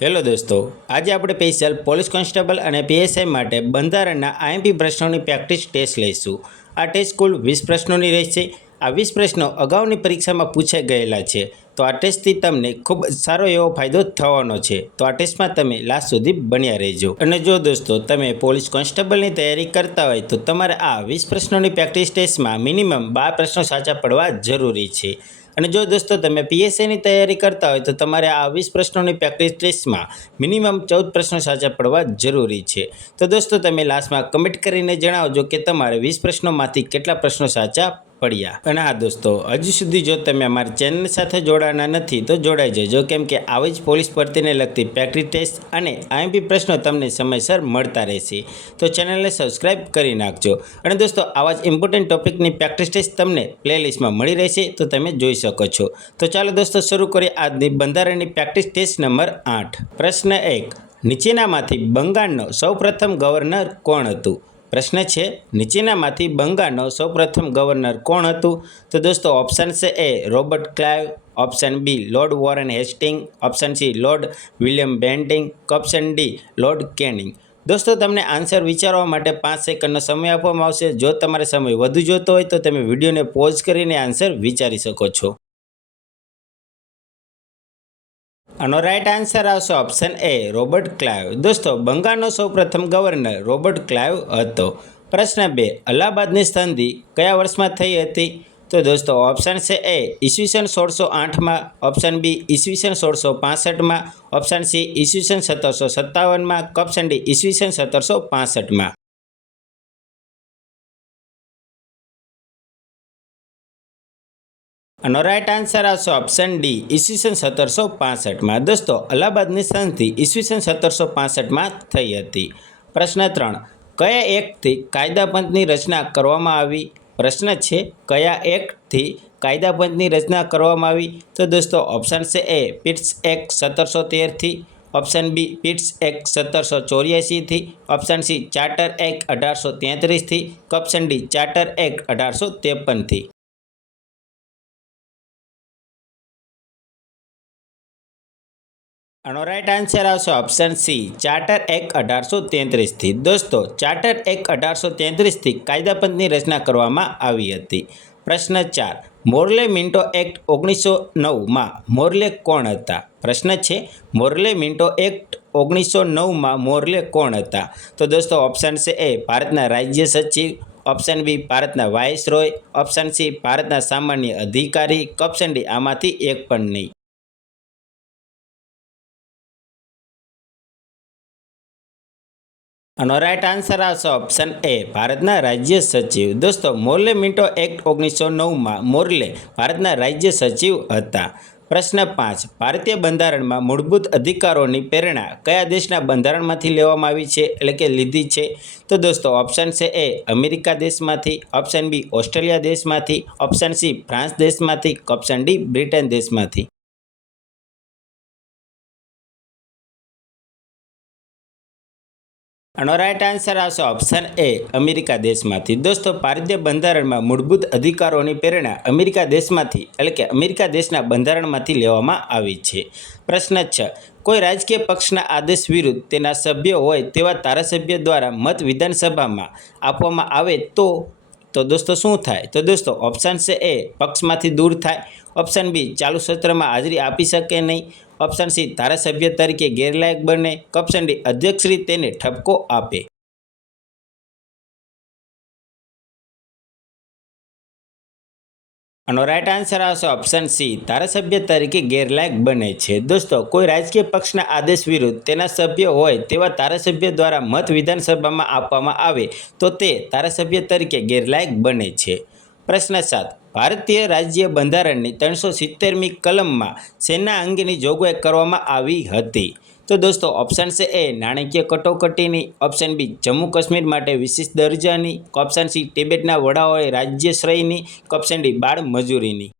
Hello દોસ્તો, આજે આપણે સ્પેશિયલ પોલીસ કોન્સ્ટેબલ અને પીએસઆઈ માટે બંધારણના આઈએમપી પ્રશ્નોની પ્રેક્ટિસ ટેસ્ટ લઈશું. આ ટેસ્ટ કુલ 20 પ્રશ્નોની રહેશે. આ 20 પ્રશ્નો અગાઉની પરીક્ષામાં પૂછાઈ ગયેલા છે, તો આ ટેસ્ટથી તમને ખૂબ સારો એવો ફાયદો થવાનો છે. તો આ ટેસ્ટમાં તમે લાસ્ટ સુધી બન્યા રહેજો. અને જો દોસ્તો તમે પોલીસ કોન્સ્ટેબલની તૈયારી કરતા હોય તો તમારે આ 20 પ્રશ્નોની પ્રેક્ટિસ ટેસ્ટમાં મિનિમમ 12 પ્રશ્નો સાચા પડવા જરૂરી છે. અને જો દોસ્તો તમે પીએસઆઈની તૈયારી કરતા હોય તો તમારે આ 20 પ્રશ્નોની પ્રેક્ટિસ ટેસ્ટમાં મિનિમમ 14 પ્રશ્નો સાચા પડવા જરૂરી છે. તો દોસ્તો તમે લાસ્ટમાં કમેન્ટ કરીને જણાવજો કે તમારે 20 પ્રશ્નોમાંથી કેટલા પ્રશ્નો સાચા પડ્યા. અને હા દોસ્તો, હજુ સુધી જો તમે અમારી ચેનલ સાથે જોડાના નથી તો જોડાઈ જજો, કેમ કે આવી જ પોલીસ ભરતીને લગતી પ્રેક્ટિસ ટેસ્ટ અને આઈએમપી પ્રશ્નો તમને સમયસર મળતા રહેશે. તો ચેનલને સબસ્ક્રાઈબ કરી નાખજો. અને દોસ્તો આવા જ ઇમ્પોર્ટન્ટ ટોપિકની પ્રેક્ટિસ ટેસ્ટ તમને પ્લેલિસ્ટમાં મળી રહેશે, તો તમે જોઈ શકો છો. તો ચાલો દોસ્તો શરૂ કરીએ આજની બંધારણની પ્રેક્ટિસ ટેસ્ટ નંબર 8. પ્રશ્ન 1. નીચેનામાંથી બંગાળનો સૌપ્રથમ ગવર્નર કોણ હતું? પ્રશ્ન છે, નીચેનામાંથી બંગાળનો સૌપ્રથમ ગવર્નર કોણ હતું? તો દોસ્તો ઓપ્શન છે A Robert Clive, option B Lord Warren Hasting, option C Lord William Bentinck, option D Lord Canning. દોસ્તો તમને આન્સર વિચારવા માટે 5 સેકન્ડનો સમય આપવામાં આવશે. જો તમારે સમય વધુ જોતો હોય તો તમે વિડીયોને પોઝ કરીને આન્સર વિચારી શકો છો. આનો રાઈટ આન્સર આવશે ઓપ્શન એ રોબર્ટ ક્લાઇવ. દોસ્તો બંગાળનો સૌપ્રથમ ગવર્નર રોબર્ટ ક્લાઇવ હતો. પ્રશ્ન 2. અલ્હાબાદની સંધિ કયા વર્ષમાં થઈ હતી? તો દોસ્તો ઓપ્શન છે એ ઈસવીસન 1608માં, ઓપ્શન બી ઈસવીસન 1665માં, ઓપ્શન સી ઈસવીસન 1757માં, ઓપ્શન ડી ઈસવીસન 1765માં. આનો રાઈટ આન્સર આવશે ઓપ્શન ડી ઈસવીસન 1765માં. દોસ્તો અલ્હાબાદની સંધિ ઈસવીસન 1765માં થઈ હતી. પ્રશ્ન 3. કયા એક્ટથી કાયદા પંચની રચના કરવામાં આવી? પ્રશ્ન છે, કયા એક્ટથી કાયદા પંચની રચના કરવામાં આવી? તો દોસ્તો ઓપ્શન છે એ પિટ્સ એક્ટ 1713થી, ઓપ્શન બી પિટ્સ એક્ટ 1784થી, ઓપ્શન સી ચાર્ટર એક્ટ 1833થી, ઓપ્શન ડી ચાર્ટર એક્ટ 1853થી. આનો રાઈટ આન્સર આવશે ઓપ્શન સી ચાર્ટર એક્ટ 1833થી. દોસ્તો ચાર્ટર એક્ટ 1833થી કાયદા પંચની રચના કરવામાં આવી હતી. પ્રશ્ન 4. મોર્લે મિન્ટો એક્ટ 1909માં મોર્લે કોણ હતા? પ્રશ્ન છે, મોર્લે મિન્ટો એક્ટ 1909માં મોર્લે કોણ હતા? તો દોસ્તો ઓપ્શન છે એ ભારતના રાજ્ય સચિવ, ઓપ્શન બી ભારતના વાઇસરોય, ઓપ્શન સી ભારતના સામાન્ય અધિકારી, ઓપ્શન ડી આમાંથી એક પણ નહીં. આનો રાઈટ આન્સર આવશે ઓપ્શન એ ભારતના રાજ્ય સચિવ. દોસ્તો મોર્લે મિન્ટો એક્ટ 1909માં મોર્લે ભારતના રાજ્ય સચિવ હતા. પ્રશ્ન 5. ભારતીય બંધારણમાં મૂળભૂત અધિકારોની પ્રેરણા કયા દેશના બંધારણમાંથી લેવામાં આવી છે, એટલે કે લીધી છે? તો દોસ્તો ઓપ્શન છે એ અમેરિકા દેશમાંથી, ઓપ્શન બી ઓસ્ટ્રેલિયા દેશમાંથી, ઓપ્શન સી ફ્રાન્સ દેશમાંથી, ઓપ્શન ડી બ્રિટન દેશમાંથી. આનો રાઈટ આન્સર આવશે ઓપ્શન એ અમેરિકા દેશમાંથી. દોસ્તો ભારતીય બંધારણમાં મૂળભૂત અધિકારોની પ્રેરણા અમેરિકા દેશમાંથી, એટલે કે અમેરિકા દેશના બંધારણમાંથી લેવામાં આવી છે. પ્રશ્ન 6. કોઈ રાજકીય પક્ષના આદેશ વિરુદ્ધ તેના સભ્ય હોય તેવા ધારાસભ્ય દ્વારા મત વિધાનસભામાં આપવામાં આવે તો દોસ્તો શું થાય? તો દોસ્તો ઓપ્શન છે એ પક્ષમાંથી દૂર થાય, ઓપ્શન બી ચાલુ સત્રમાં હાજરી આપી શકે નહીં, ઓપ્શન સી ધારાસભ્ય તરીકે ગેરલાયક બને, ઓપ્શન ડી અધ્યક્ષશ્રી તેને ઠપકો આપે. આનો રાઈટ આન્સર આવશે ઓપ્શન સી ધારાસભ્ય તરીકે ગેરલાયક બને છે. દોસ્તો કોઈ રાજકીય પક્ષના આદેશ વિરુદ્ધ તેના સભ્ય હોય તેવા ધારાસભ્ય દ્વારા મત વિધાનસભામાં આપવામાં આવે તો તે ધારાસભ્ય તરીકે ગેરલાયક બને છે. પ્રશ્ન 7. ભારતીય રાજ્ય બંધારણની 370મી કલમમાં શેના અંગેની જોગવાઈ કરવામાં આવી હતી? તો દોસ્તો ઓપ્શન છે એ નાણાકીય કટોકટીની, ઓપ્શન બી જમ્મુ કાશ્મીર માટે વિશેષ દરજ્જાની, ઓપ્શન સી ટિબેટના વડાઓએ રાજ્યાશ્રયની, ઓપ્શન ડી બાળ મજૂરીની.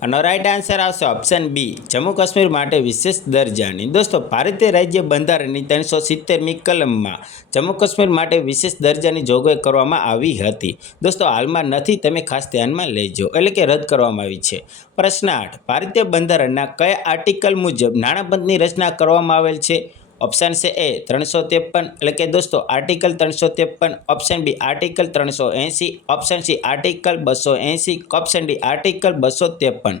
આનો રાઈટ આન્સર આવશે ઓપ્શન બી, જમ્મુ કાશ્મીર માટે વિશેષ દરજાની. દોસ્તો, ભારતીય રાજ્ય બંધારણની 370મી કલમમાં જમ્મુ કાશ્મીર માટે વિશેષ દરજાની જોગવાઈ કરવામાં આવી હતી. દોસ્તો, હાલમાં નથી, તમે ખાસ ધ્યાનમાં લેજો, એટલે કે રદ કરવામાં આવી છે. પ્રશ્ન 8, ભારતીય બંધારણના કયા આર્ટિકલ મુજબ નાણાપંચની રચના કરવામાં આવેલ છે? ઓપ્શન છે એ 353, એટલે કે દોસ્તો article 353, option B article 380, option C article 280, option D article 253.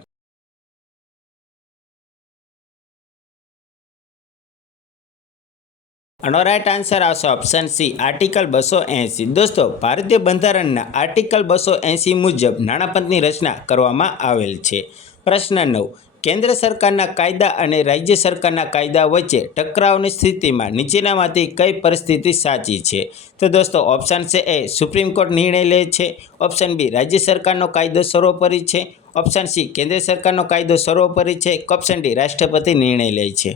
આનો રાઈટ આન્સર આવશે ઓપ્શન સી આર્ટિકલ 280. દોસ્તો, ભારતીય બંધારણના આર્ટિકલ 280 મુજબ નાણાપંચની રચના કરવામાં આવેલ છે. પ્રશ્ન 9, કેન્દ્ર સરકારના કાયદા અને રાજ્ય સરકારના કાયદા વચ્ચે ટકરાવની સ્થિતિમાં નીચેનામાંથી કઈ પરિસ્થિતિ સાચી છે? તો દોસ્તો, ઓપ્શન છે એ સુપ્રીમ કોર્ટ નિર્ણય લે છે, ઓપ્શન બી રાજ્ય સરકારનો કાયદો સર્વોપરી છે, ઓપ્શન સી કેન્દ્ર સરકારનો કાયદો સર્વોપરી છે, ઓપ્શન ડી રાષ્ટ્રપતિ નિર્ણય લે છે.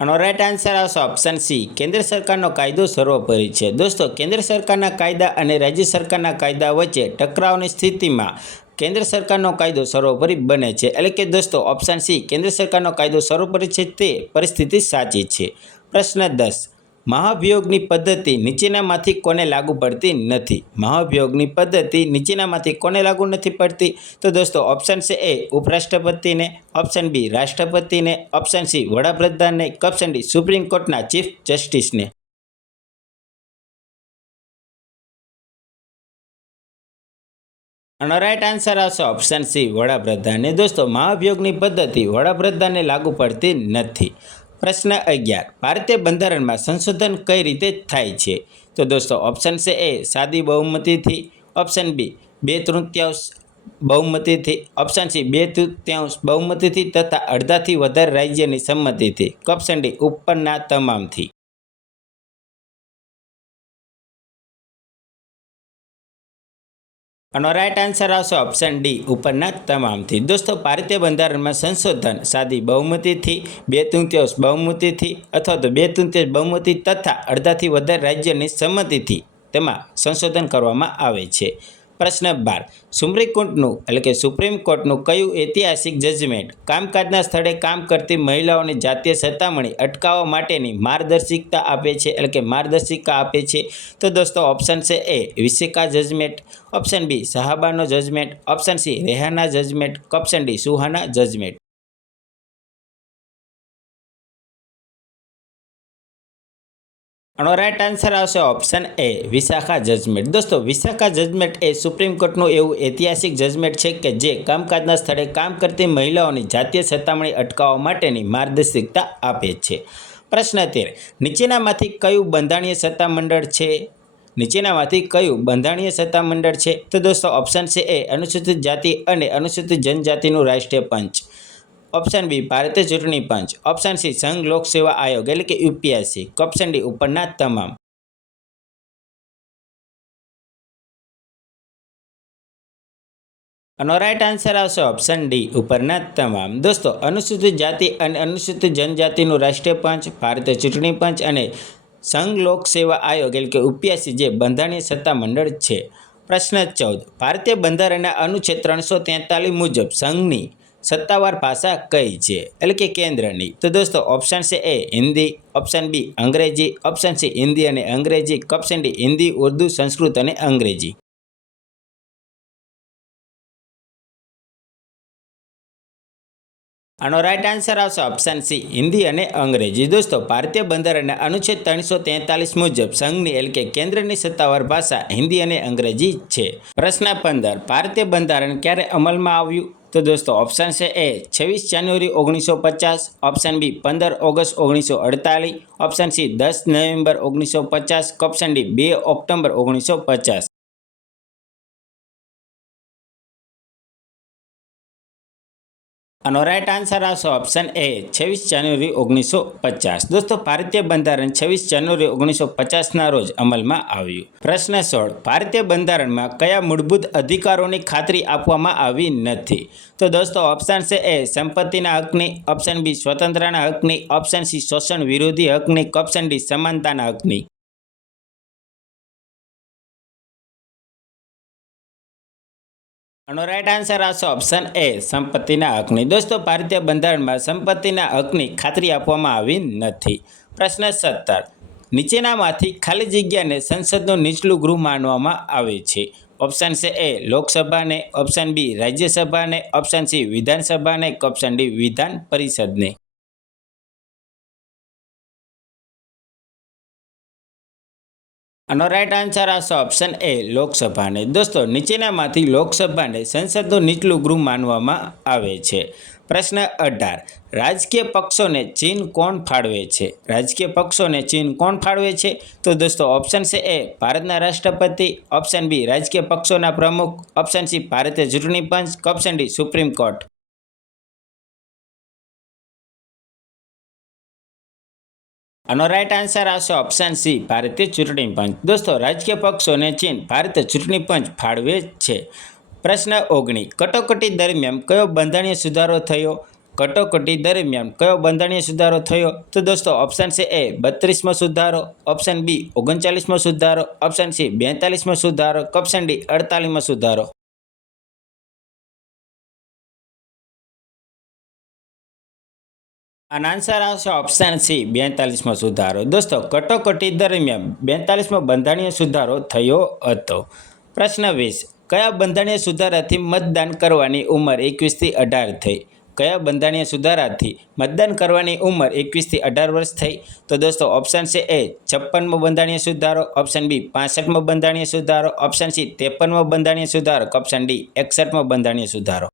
આનો રાઈટ આન્સર આવશે ઓપ્શન સી, કેન્દ્ર સરકારનો કાયદો સર્વોપરી છે. દોસ્તો, કેન્દ્ર સરકારના કાયદા અને રાજ્ય સરકારના કાયદા વચ્ચે ટકરાવની સ્થિતિમાં કેન્દ્ર સરકારનો કાયદો સર્વોપરી બને છે, એટલે કે દોસ્તો ઓપ્શન સી કેન્દ્ર સરકારનો કાયદો સર્વોપરી છે તે પરિસ્થિતિ સાચી છે. પ્રશ્ન 10, મહાભિયોગની પદ્ધતિ નીચેનામાંથી કોને લાગુ પડતી નથી? મહાભિયોગની પદ્ધતિ નીચેનામાંથી કોને લાગુ નથી પડતી? તો દોસ્તો, ઓપ્શન છે એ ઉપરાષ્ટ્રપતિને, ઓપ્શન બી રાષ્ટ્રપતિને, ઓપ્શન સી વડાપ્રધાનને, ઓપ્શન ડી સુપ્રીમ કોર્ટના ચીફ જસ્ટિસને. આનો રાઈટ આન્સર આવશે ઓપ્શન સી વડાપ્રધાનને. દોસ્તો, મહાભિયોગની પદ્ધતિ વડાપ્રધાનને લાગુ પડતી નથી. પ્રશ્ન 11, ભારતીય બંધારણમાં સંશોધન કઈ રીતે થાય છે? તો દોસ્તો, ઓપ્શન છે એ સાદી બહુમતીથી, ઓપ્શન બી 2/3 બહુમતીથી, ઓપ્શન સી 2/3 બહુમતીથી તથા અડધાથી વધારે રાજ્યની સંમતિથી, ઓપ્શન ડી ઉપરના તમામથી. આનો રાઈટ આન્સર આવશે ઓપ્શન ડી ઉપરના તમામથી. દોસ્તો, ભારતીય બંધારણમાં સંશોધન સાદી બહુમતીથી, 2/3 બહુમતીથી અથવા તો 2/3 બહુમતી તથા અડધાથી વધારે રાજ્યની સંમતિથી તેમાં સંશોધન કરવામાં આવે છે. પ્રશ્ન 12, સુપ્રીમ કોર્ટનું કયું ઐતિહાસિક જજમેન્ટ કામકાજના સ્થળે કામ કરતી મહિલાઓની જાતીય સતામણી અટકાવવા માટેની માર્ગદર્શિકા આપે છે, એટલે કે માર્ગદર્શિકા આપે છે? તો દોસ્તો, ઓપ્શન છે A Vishaka judgment, option B Shah Bano judgment, option C Rehana judgment, option D Suhana judgment. આનો રાઈટ આન્સર આવશે ઓપ્શન એ વિશાખા જજમેન્ટ. દોસ્તો, વિશાખા જજમેન્ટ એ સુપ્રીમ કોર્ટનું એવું ઐતિહાસિક જજમેન્ટ છે કે જે કામકાજના સ્થળે કામ કરતી મહિલાઓની જાતીય સતામણી અટકાવવા માટેની માર્ગદર્શિકા આપે છે. પ્રશ્ન 13, નીચેનામાંથી કયું બંધારણીય સત્તામંડળ છે? નીચેનામાંથી કયું બંધારણીય સત્તામંડળ છે? તો દોસ્તો, ઓપ્શન છે એ અનુસૂચિત જાતિ અને અનુસૂચિત જનજાતિનું રાષ્ટ્રીય પંચ, ઓપ્શન બી ભારતીય ચૂંટણી પંચ, ઓપ્શન સી સંઘ લોક સેવા આયોગ એટલે કે યુપીએસસી, ઓપ્શન ડી ઉપરના તમામ. આનો રાઈટ આન્સર આવશે ઓપ્શન ડી ઉપરના તમામ. દોસ્તો, અનુસૂચિત જાતિ અને અનુસૂચિત જનજાતિનું રાષ્ટ્રીય પંચ, ભારતીય ચૂંટણી પંચ અને સંઘ લોક સેવા આયોગ એટલે કે યુપીએસસી જે બંધારણીય સત્તામંડળ છે. પ્રશ્ન 14, ભારતીય બંધારણના અનુચ્છેદ 343 મુજબ સંઘની સત્તાવાર ભાષા કઈ છે, એટલે કે કેન્દ્રની? તો દોસ્તો, ઓપ્શન છે એ હિન્દી, ઓપ્શન બી અંગ્રેજી, ઓપ્શન સી હિન્દી અને અંગ્રેજી, ઓપ્શન ડી હિન્દી, ઉર્દુ, સંસ્કૃત અને અંગ્રેજી. આનો રાઈટ આન્સર આવશે ઓપ્શન સી હિન્દી અને અંગ્રેજી. દોસ્તો, ભારતીય બંધારણના અનુચ્છેદ 343 મુજબ સંઘની એટલે કે કેન્દ્રની સત્તાવાર ભાષા હિન્દી અને અંગ્રેજી છે. પ્રશ્ન 15, ભારતીય બંધારણ ક્યારે અમલમાં આવ્યું? તો દોસ્તો, ઓપ્શન છે એ 26 જાન્યુઆરી 1950, ઓપ્શન બી 15 ઓગસ્ટ 1948, ઓપ્શન સી 10 નવેમ્બર 1950, ઓપ્શન ડી 2 ઓક્ટોબર 1950. આનો રાઈટ આન્સર આવશે ઓપ્શન એ 26 જાન્યુઆરી 1950. દોસ્તો, ભારતીય બંધારણ 26 જાન્યુઆરી 1950ના રોજ અમલમાં આવ્યું. પ્રશ્ન 16, ભારતીય બંધારણમાં કયા મૂળભૂત અધિકારોની ખાતરી આપવામાં આવી નથી? તો દોસ્તો, ઓપ્શન છે એ સંપત્તિના હકની, ઓપ્શન બી સ્વતંત્રતાના હકની, ઓપ્શન સી શોષણ વિરોધી હકની, ઓપ્શન ડી સમાનતાના હકની. આનો રાઈટ આન્સર આવશે ઓપ્શન એ, સંપત્તિના હકની. દોસ્તો, ભારતીય બંધારણમાં સંપત્તિના હકની ખાતરી આપવામાં આવી નથી. પ્રશ્ન 17. નીચેનામાંથી ખાલી જગ્યાને સંસદનું નીચલું ગૃહ માનવામાં આવે છે. ઓપ્શન છે એ લોકસભાને, ઓપ્શન બી રાજ્યસભાને, ઓપ્શન સી વિધાનસભાને, ઓપ્શન ડી વિધાન પરિષદને. આનો રાઈટ આન્સર આવશે ઓપ્શન એ લોકસભાને. દોસ્તો, નીચેનામાંથી લોકસભાને સંસદનું નીચલું ગૃહ માનવામાં આવે છે. પ્રશ્ન 18. રાજકીય પક્ષોને ચીન કોણ ફાળવે છે? રાજકીય પક્ષોને ચીન કોણ ફાળવે છે? તો દોસ્તો, ઓપ્શન છે એ ભારતના રાષ્ટ્રપતિ, ઓપ્શન બી રાજકીય પક્ષોના પ્રમુખ, ઓપ્શન સી ભારતીય ચૂંટણી પંચ, ઓપ્શન ડી સુપ્રીમ કોર્ટ. આનો રાઈટ આન્સર આવશે ઓપ્શન સી ભારતીય ચૂંટણી પંચ. દોસ્તો, રાજકીય પક્ષોને ચીન ભારતીય ચૂંટણી પંચ ફાળવે છે. પ્રશ્ન 19. કટોકટી દરમિયાન કયો બંધારણીય સુધારો થયો? કટોકટી દરમિયાન કયો બંધારણીય સુધારો થયો? તો દોસ્તો, ઓપ્શન છે એ 32મો સુધારો, ઓપ્શન બી 39મો સુધારો, ઓપ્શન સી 42મો સુધારો, ઓપ્શન ડી 48મો સુધારો. આનો આન્સર આવશે ઓપ્શન સી 42મો સુધારો. દોસ્તો, કટોકટી દરમિયાન 42મો બંધારણીય સુધારો થયો હતો. પ્રશ્ન 20. કયા બંધારણીય સુધારાથી મતદાન કરવાની ઉંમર 21થી 18 થઈ? કયા બંધારણીય સુધારાથી મતદાન કરવાની ઉંમર 21થી 18 વર્ષ થઈ? તો દોસ્તો, ઓપ્શન છે એ 56મો બંધારણીય સુધારો, ઓપ્શન બી 65મો બંધારણીય સુધારો, ઓપ્શન સી 53મો બંધારણીય સુધારો, ઓપ્શન ડી 61મો બંધારણીય સુધારો.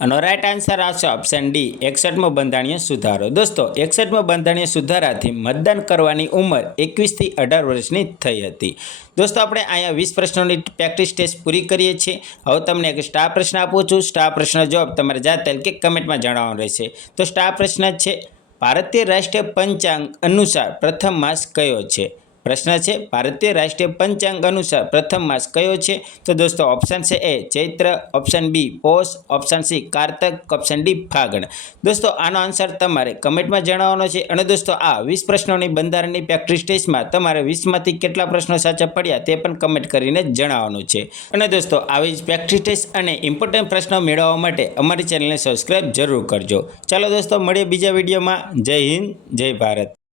આનો રાઈટ આન્સર આવશે ઓપ્શન ડી 61મો બંધારણીય સુધારો. દોસ્તો, 61મો બંધારણીય સુધારાથી મતદાન કરવાની ઉંમર 21થી 18 વર્ષની થઈ હતી. દોસ્તો, આપણે અહીંયા 20 પ્રશ્નોની પ્રેક્ટિસ ટેસ્ટ પૂરી કરીએ છીએ. હવે તમને એક સ્ટાર પ્રશ્ન આપું છું. સ્ટાર પ્રશ્ન જવાબ તમારે જાતે કે કમેન્ટમાં જણાવવાનો રહેશે. તો સ્ટાર પ્રશ્ન છે, ભારતીય રાષ્ટ્રીય પંચાંગ અનુસાર પ્રથમ માસ કયો છે? પ્રશ્ન છે, ભારતીય રાષ્ટ્રીય પંચાંગ અનુસાર પ્રથમ માસ કયો છે? તો દોસ્તો, ઓપ્શન છે એ ચૈત્ર, ઓપ્શન બી પોષ, ઓપ્શન સી કારતક, ઓપ્શન ડી ફાગણ. દોસ્તો, આનો આન્સર તમારે કમેન્ટમાં જણાવવાનો છે. અને દોસ્તો, આ 20 પ્રશ્નોની બંધારણની પ્રેક્ટિસ ટેસ્ટમાં તમારે 20માંથી કેટલા પ્રશ્નો સાચા પડ્યા તે પણ કમેન્ટ કરીને જણાવવાનું છે. અને દોસ્તો, આવી જ પ્રેક્ટિસ ટેસ્ટ અને ઇમ્પોર્ટન્ટ પ્રશ્નો મેળવવા માટે અમારી ચેનલને સબસ્ક્રાઈબ જરૂર કરજો. ચાલો દોસ્તો, મળીએ બીજા વિડીયોમાં. જય હિન્દ, જય ભારત.